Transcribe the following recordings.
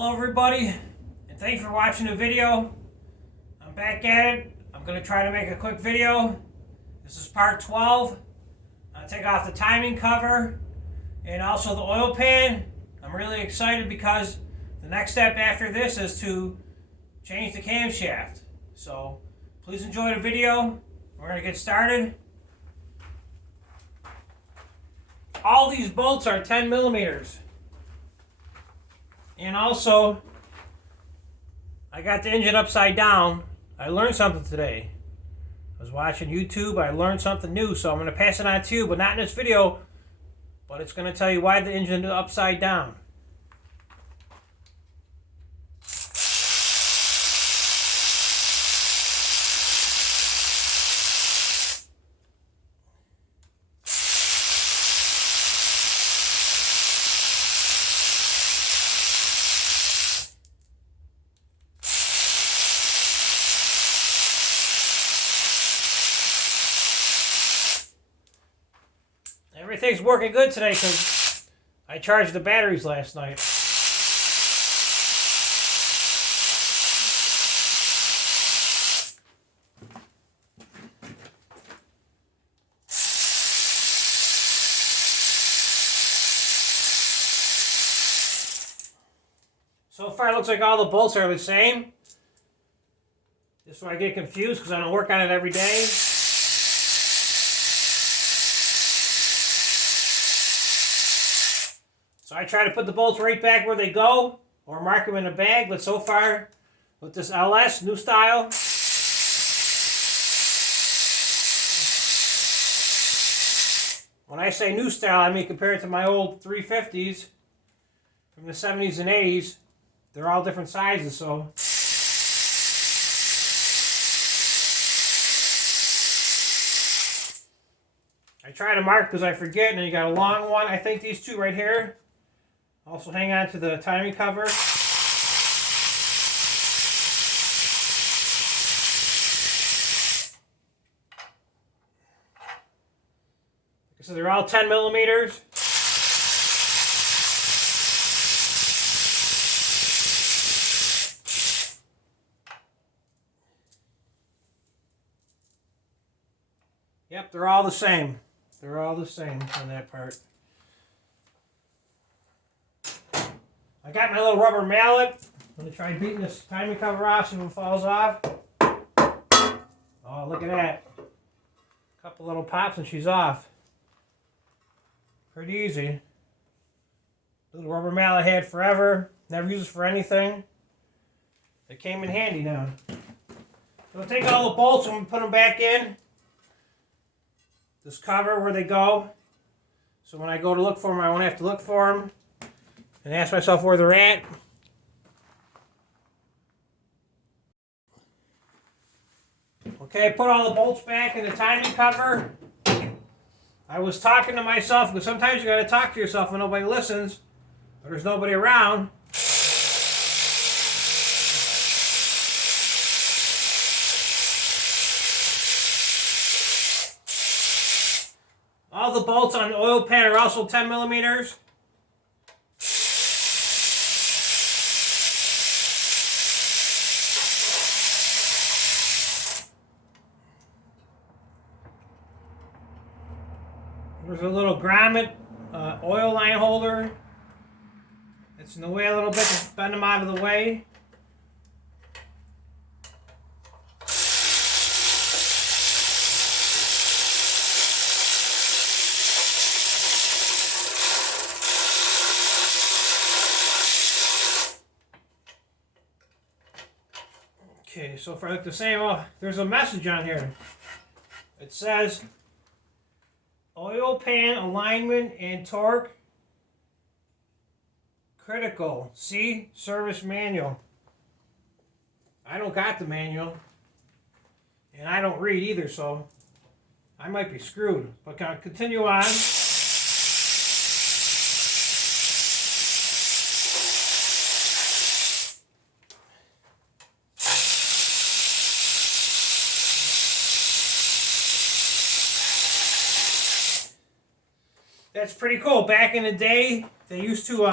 Hello everybody, and thanks for watching the video. I'm back at it. I'm going to try to make a quick video. This is part 12. I'll take off the timing cover and also the oil pan. I'm really excited because the next step after this is to change the camshaft. So please enjoy the video. We're going to get started. All these bolts are 10 millimeters. And also, I got the engine upside down. I learned something today. I was watching YouTube. I learned something new, so I'm going to pass it on to you, but not in this video. But it's going to tell you why the engine is upside down. Everything's working good today because I charged the batteries last night. So far it looks like all the bolts are the same. This is why I get confused because I don't work on it every day. So I try to put the bolts right back where they go, or mark them in a bag, but so far, with this LS, new style, when I say new style, I mean compared to my old 350s from the 70s and 80s, they're all different sizes, so. I try to mark because I forget, and then you got a long one. I think these two right here also hang on to the timing cover. So they're all 10 millimeters. Yep, they're all the same. They're all the same on that part. I got my little rubber mallet. I'm going to try beating this timing cover off so it falls off. Oh, look at that. A couple little pops and she's off. Pretty easy. Little rubber mallet I had forever. Never used it for anything. It came in handy now. So we'll take all the bolts and we'll put them back in. This cover where they go. So when I go to look for them, I won't have to look for them and ask myself where they're at. Okay, put all the bolts back in the timing cover. I was talking to myself, because sometimes you got to talk to yourself when nobody listens, or there's nobody around. All the bolts on the oil pan are also 10 millimeters. There's a little grommet oil line holder. It's in the way a little bit to bend them out of the way. Okay, so far look the same. Oh, there's a message on here. It says oil pan alignment and torque critical. See service manual. I don't got the manual, and I don't read either, so I might be screwed. But can I continue on? That's pretty cool. Back in the day, they used to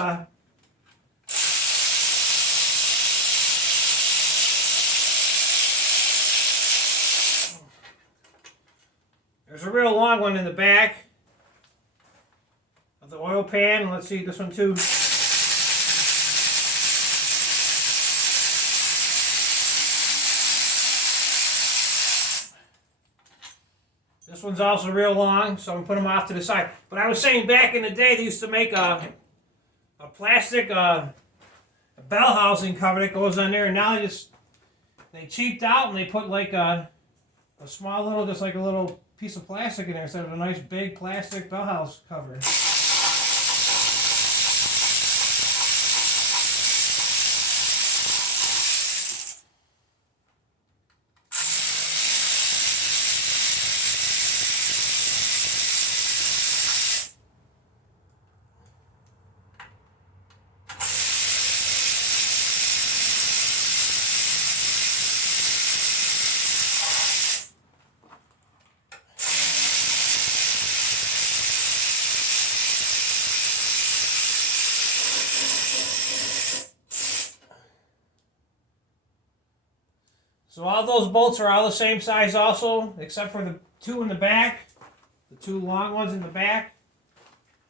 There's a real long one in the back of the oil pan. Let's see this one too. This one's also real long, so I'm going to put them off to the side. But I was saying back in the day, they used to make a plastic bell housing cover that goes on there, and now they cheaped out and they put like a small little, just like a little piece of plastic in there instead of a nice big plastic bell house cover. So all those bolts are all the same size also, except for the two in the back, the two long ones in the back.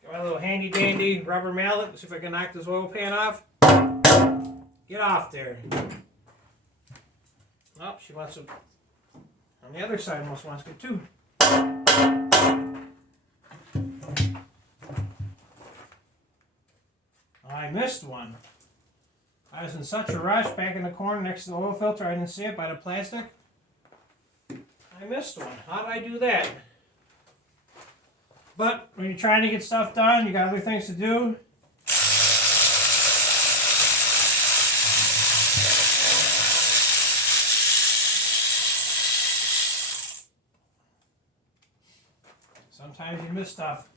Got my little handy dandy rubber mallet. Let's see if I can knock this oil pan off. Get off there. Oh, she wants to, on the other side almost wants to get two. I missed one. I was in such a rush back in the corner next to the oil filter, I didn't see it by the plastic. I missed one. How did I do that? But when you're trying to get stuff done, you got other things to do. Sometimes you miss stuff.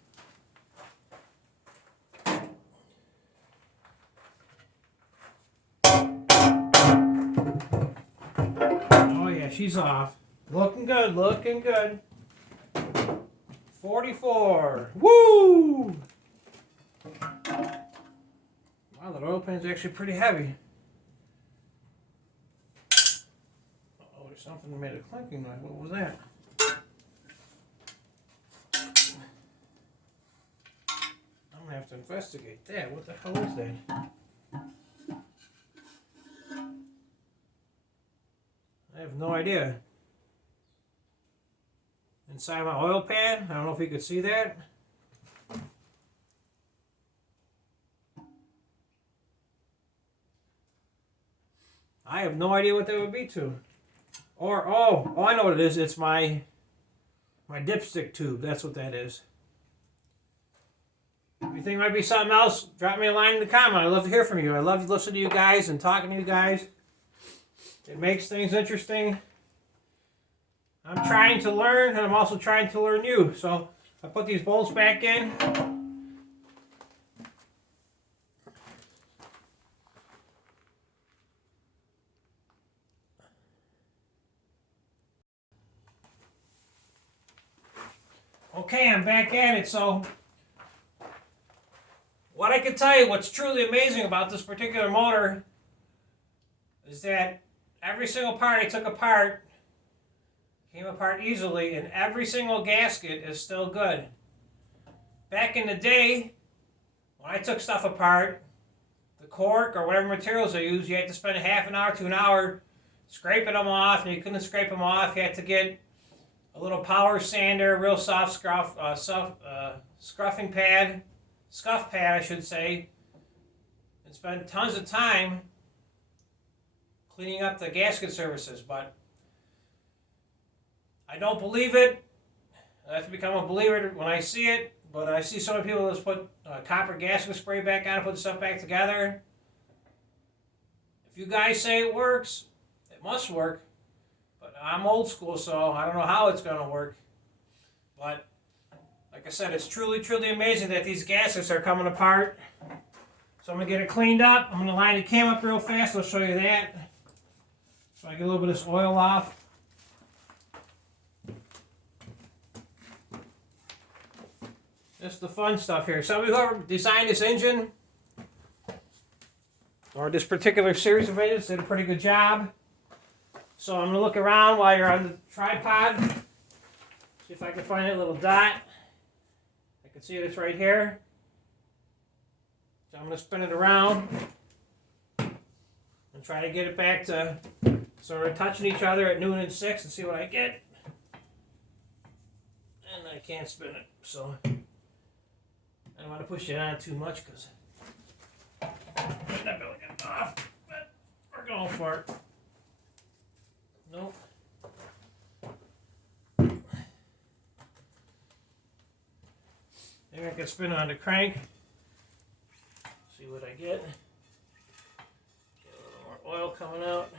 She's off. Looking good, looking good. 44. Woo! Wow, that oil pan's actually pretty heavy. Oh, there's something that made a clinking noise. What was that? I'm gonna have to investigate that. What the hell is that? I have no idea. Inside my oil pan, I don't know if you could see that. I have no idea what that would be to. Or, oh, I know what it is. It's my dipstick tube. That's what that is. If you think it might be something else, drop me a line in the comment. I love to hear from you. I love listening to you guys and talking to you guys. It makes things interesting. I'm trying to learn, and I'm also trying to learn you. So I put these bolts back in. Okay, I'm back at it. So what I can tell you, what's truly amazing about this particular motor is that every single part I took apart came apart easily, and every single gasket is still good. Back in the day, when I took stuff apart, the cork or whatever materials I used, you had to spend a half an hour to an hour scraping them off, and you couldn't scrape them off. You had to get a little power sander, real soft scuffing pad, scuff pad I should say, and spend tons of time cleaning up the gasket surfaces. But I don't believe it. I have to become a believer when I see it. But I see so many people just put copper gasket spray back on and put the stuff back together. If you guys say it works, it must work. But I'm old school, so I don't know how it's going to work. But like I said, it's truly, truly amazing that these gaskets are coming apart. So I'm going to get it cleaned up. I'm going to line the cam up real fast. I'll show you that. So I get a little bit of this oil off. This is the fun stuff here. So whoever designed this engine, or this particular series of engines, did a pretty good job. So I'm going to look around while you're on the tripod. See if I can find that little dot. I can see it's right here. So I'm going to spin it around and try to get it back to sort of touching each other at noon and 6 and see what I get. And I can't spin it, so I don't want to push it on too much because I'm not going to get it off, but we're going for it. Nope. Maybe I can spin on the crank. See what I get. Get a little more oil coming out.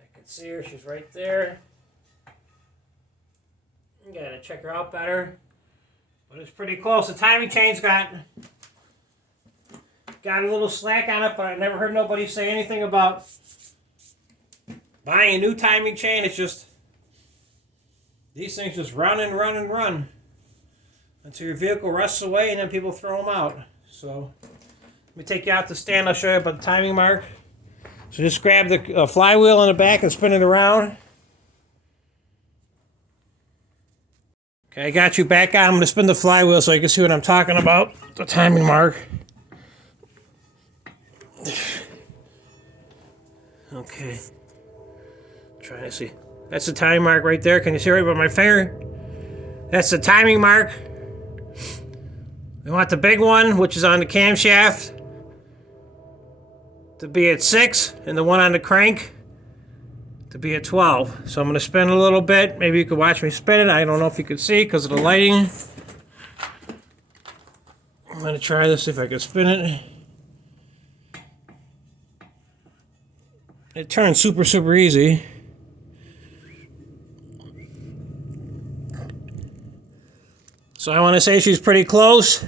I can see her, she's right there. You gotta check her out better. But it's pretty close. The timing chain's got a little slack on it, but I never heard nobody say anything about buying a new timing chain. It's just these things just run and run and run until your vehicle rusts away, and then people throw them out. So let me take you out to stand. I'll show you about the timing mark. So just grab the flywheel in the back and spin it around. Okay, I got you back on. I'm going to spin the flywheel so you can see what I'm talking about. The timing mark. Okay. Trying to see. That's the timing mark right there. Can you see right by my finger? That's the timing mark. We want the big one, which is on the camshaft, to be at 6, and the one on the crank to be at 12. So I'm going to spin a little bit. Maybe you could watch me spin it. I don't know if you could see because of the lighting. I'm going to try this, see if I can spin it. It turns super, super easy. So I want to say she's pretty close.